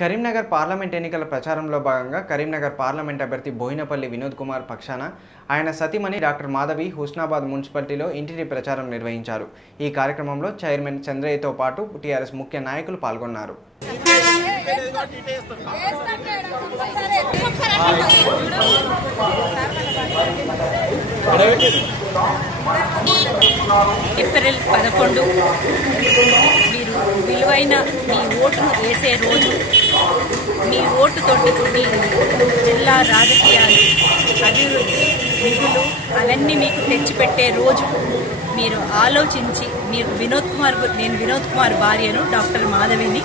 Karimnagar parliament ఎన్నికల ప్రచారంలో భాగంగా కరీంనగర్ పార్లమెంట్ అభ్యర్థి బోయినపల్లి వినోద్ కుమార్ పక్షాన ఆయన సతీమణి డాక్టర్ మాధవి హుస్నాబాద్ మున్సిపాలిటీలో ఇంటిని ప్రచారం నిర్వహించారు. ఈ కార్యక్రమంలో చైర్మన్ చంద్రయ్యతో పాటు టీఆర్ఎస్ ముఖ్య నాయకులు పాల్గొన్నారు. ఏప్రిల్ పదకొండు విలువైన మీ ఓటును వేసే రోజు మీ ఓటుతోటి మీ జిల్లా రాజకీయాలు అభివృద్ధి నిధులు అవన్నీ మీకు తెచ్చిపెట్టే రోజు. మీరు ఆలోచించి మీరు వినోద్ కుమార్ నేను వినోద్ కుమార్ భార్యను డాక్టర్ మాధవిని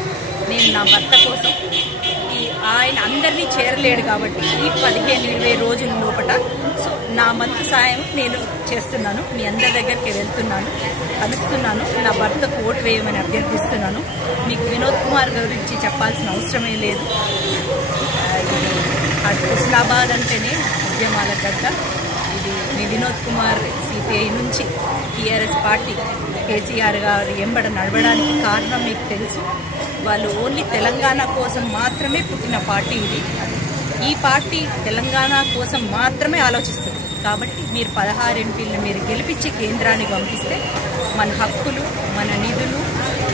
నేను నా భర్త కోసం ఆయన అందరినీ చేరలేడు కాబట్టి ఈ పదిహేను ఇరవై రోజుల లోపల సో నా మంతు సాయం నేను చేస్తున్నాను. మీ అందరి దగ్గరికి వెళ్తున్నాను. కలుస్తున్నాను. నా భర్తకు ఓటు వేయమని అభ్యర్థిస్తున్నాను. మీకు వినోద్ కుమార్ గురించి చెప్పాల్సిన అవసరమే లేదు. ఆ, అటు అంటేనే ఉద్యమాల గడ్డ. ఇది మీ వినోద్ కుమార్ సిపిఐ నుంచి టీఆర్ఎస్ పార్టీ కేసీఆర్ గారు ఎంబడ నడవడానికి కారణం మీకు తెలుసు. వాళ్ళు ఓన్లీ తెలంగాణ కోసం మాత్రమే పుట్టిన పార్టీ ఇది. ఈ పార్టీ తెలంగాణ కోసం మాత్రమే ఆలోచిస్తుంది. కాబట్టి మీరు పదహారు ఎంపీలను మీరు గెలిపించి కేంద్రానికి పంపిస్తే మన హక్కులు మన నిధులు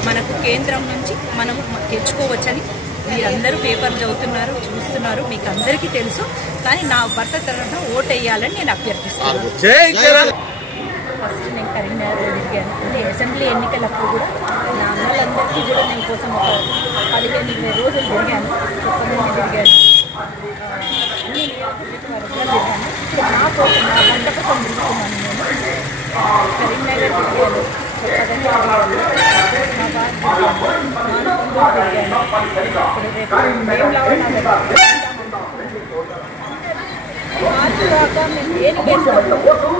మనకు కేంద్రం నుంచి మనం తెచ్చుకోవచ్చని మీరందరూ పేపర్లు చదువుతున్నారు చూస్తున్నారు మీకు అందరికీ తెలుసు. కానీ నా భర్త తరఫున ఓటు వేయాలని నేను అభ్యర్థిస్తున్నాను. ఫస్ట్ నేను కరీంనగర్లో తిరిగాను అంటే అసెంబ్లీ ఎన్నికలప్పుడు కూడా నా అన్నలందరికీ కూడా నేను కోసం ఒక పదిహేను ఇరవై రోజులు తిరిగాను. చొప్పదండి తిరిగాను. ఆ, అన్ని నియోజకవర్గాలు తిరిగాను. ఇప్పుడు నా కోసం నా భర్త కోసం తిరుగుతున్నాను నేను. కరీంనగర్ తిరిగాను. చొప్పదండి తిరిగాను. నా బాగా తిరిగాను మానకొండ తిరిగాను ఇప్పుడు రేపు వేములవాడ మార్చి దాకా మేము దేని వేస్తాము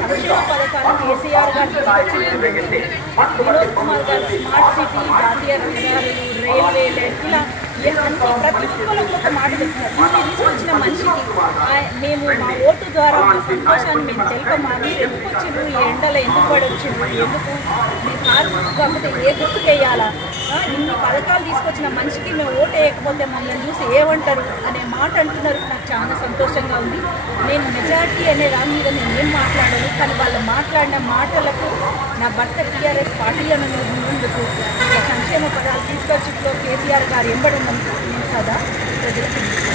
సంక్షేమ పథకాలు కేసీఆర్ గారు తీసుకొచ్చింది వినోద్ కుమార్ గారు స్మార్ట్ సిటీ జాతీయ రహదారులు రైల్వే లైన్ ఇలా ఏ- అన్ని ప్రతి ఒక్కరికి ఒక మాట చెప్తున్నారు తీసుకొచ్చిన మనిషికి మేము మా ఓటు ద్వారా మా సంతోషాన్ని మేము తెలుపమా ఎందుకు వచ్చిండ్రు ఈ ఎండలో ఎందుకు పడి ఎందుకు మీ కార్మికులు కాకపోతే ఏ గుర్తుకు వేయాలా ఇన్ని పథకాలు తీసుకొచ్చిన మనిషికి మేము ఓటు వేయకపోతే మమ్మల్ని చూసి ఏమంటారు అనే మాట అంటున్నారు. నాకు చాలా సంతోషంగా ఉంది. నేను మెజారిటీ అనే దాని మీద నేను ఏం మాట్లాడను కానీ వాళ్ళు మాట్లాడిన మాటలకు నా భర్త టీఆర్ఎస్ పార్టీ అని ముందుకు సంక్షేమ పదాలు తీసుకొచ్చి కేసీఆర్ గారు ఎంబడి నేను సదా ప్రజలకు